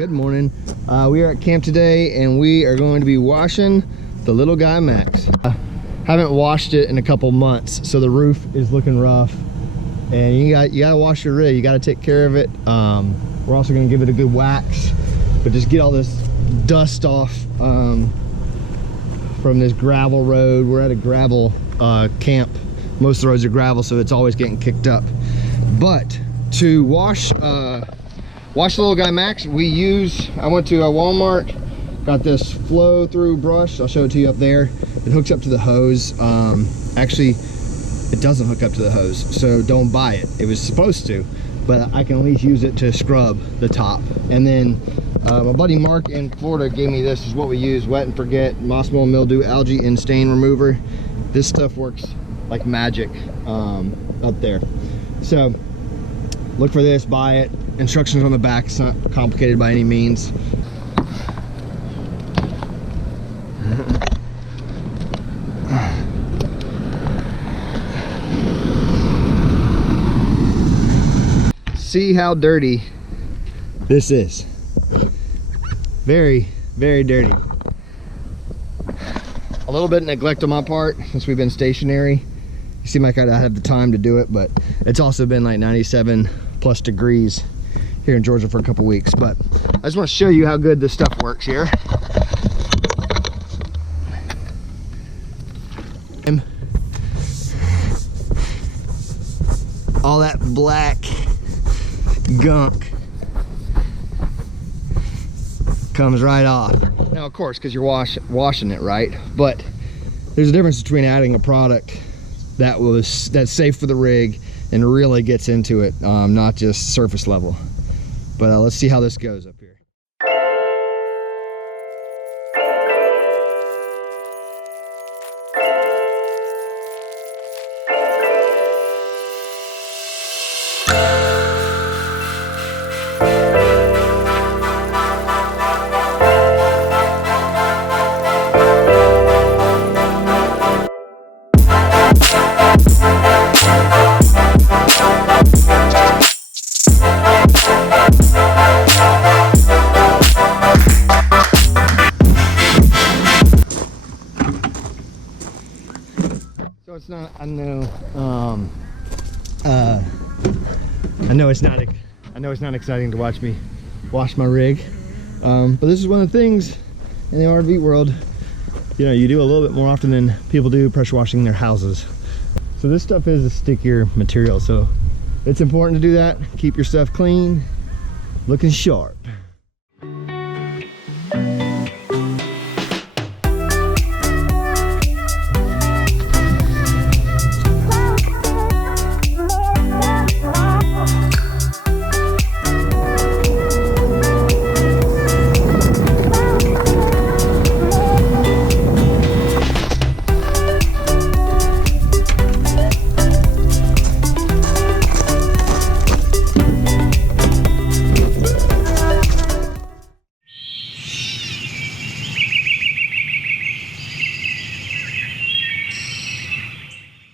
Good morning. We are at camp today and we are going to be washing the little guy Max. Haven't washed it in a couple months, so the roof is looking rough. And you gotta wash your rig. You gotta take care of it. We're also gonna give it a good wax, but just get all this dust off from this gravel road. We're at a gravel camp. Most of the roads are gravel, so it's always getting kicked up. But to wash the little guy Max, I went to Walmart, got this flow through brush. I'll show it to you up there. It hooks up to the hose. Actually, it doesn't hook up to the hose, so don't buy it. It was supposed to, but I can at least use it to scrub the top. And then my buddy Mark in Florida gave me this. Is what we use: wet and forget, moss, mold, mildew, algae, and stain remover. This stuff works like magic up there. So look for this, buy it. Instructions on the back. It's not complicated by any means. See how dirty this is. Very, very dirty. A little bit of neglect on my part since we've been stationary. You seem like I have the time to do it, but it's also been like 97 plus degrees here in Georgia for a couple weeks. But I just want to show you how good this stuff works here. All that black gunk comes right off. Now, of course, because you're washing it, right? But there's a difference between adding a product that's safe for the rig and really gets into it, not just surface level. But let's see how this goes up here. So it's not, I know it's not exciting to watch me wash my rig, but this is one of the things in the RV world, you know, you do a little bit more often than people do pressure washing their houses. So this stuff is a stickier material, so it's important to do that. Keep your stuff clean, looking sharp.